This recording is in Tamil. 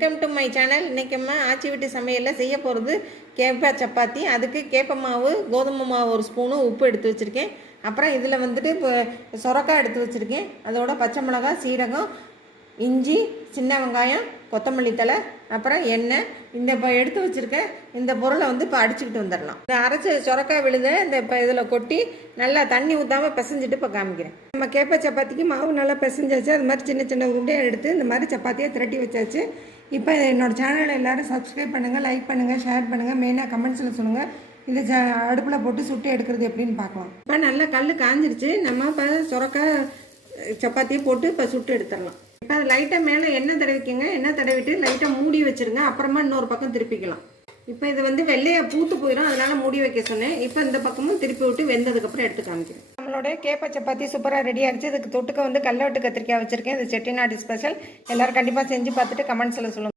Welcome to my channel. இன்றைக்கி ஆச்சி வீட்டு சமையலில் செய்ய போகிறது கேப்பை சப்பாத்தி. அதுக்கு கேப்பை மாவு, கோதுமை மாவு ஒரு ஸ்பூனு, உப்பு எடுத்து வச்சுருக்கேன். அப்புறம் இதில் வந்துட்டு இப்போ சொரக்காய் எடுத்து வச்சுருக்கேன். அதோட பச்சை மிளகாய், சீரகம், இஞ்சி, சின்ன வெங்காயம், கொத்தமல்லி தழை, அப்புறம் எண்ணெய். இந்த இப்போ எடுத்து வச்சுருக்கேன் இந்த பொருளை இப்போ அடிச்சுக்கிட்டு வந்துடலாம். இந்த அரைச்சி சொரக்காய் விழுத இந்த இப்போ இதில் கொட்டி நல்லா தண்ணி ஊற்றாமல் பிசைஞ்சிட்டு இப்போ காமிக்கிறேன். நம்ம கேப்பை சப்பாத்திக்கு மாவு நல்லா பிசைஞ்சாச்சு. அது மாதிரி சின்ன சின்ன உருண்டையாக எடுத்து இந்த மாதிரி சப்பாத்தியாக திரட்டி வச்சாச்சு. இப்போ என்னோடய சேனலை எல்லோரும் சப்ஸ்கிரைப் பண்ணுங்கள், லைக் பண்ணுங்கள், ஷேர் பண்ணுங்கள். மெயினாக கமெண்ட்ஸில் சொல்லுங்கள். இந்த அடுப்பில் போட்டு சுட்டு எடுக்கிறது எப்படின்னு பார்க்கலாம். இப்போ நல்லா கல் காஞ்சிருச்சு. நம்ம இப்போ சொரக்காய் சப்பாத்தியை போட்டு இப்போ சுட்டு எடுத்துடலாம். இப்போ அது லைட்டாக மேலே எண்ணெய் தடவிக்கங்க. எண்ணெய் தடவிட்டு லைட்டாக மூடி வச்சுருங்க. அப்புறமா இன்னொரு பக்கம் திருப்பிக்கலாம். இப்போ இது வெள்ளையாக பூத்து போயிடும், அதனால் மூடி வைக்க சொன்னேன். இப்போ இந்த பக்கமும் திருப்பி விட்டு வெந்ததுக்கப்புறம் எடுத்து காமிக்கிறேன். நம்மளோட கேப்பை சப்பாத்தி சூப்பராக ரெடி ஆகிடுச்சு. இதுக்கு தொட்டுக்க கல்ல வெட்டு கத்திரிக்காய் வச்சுருக்கேன். இது செட்டிநாடு ஸ்பெஷல். எல்லோரும் கண்டிப்பாக செஞ்சு பார்த்துட்டு கமெண்ட்ஸில் சொல்லுங்கள்.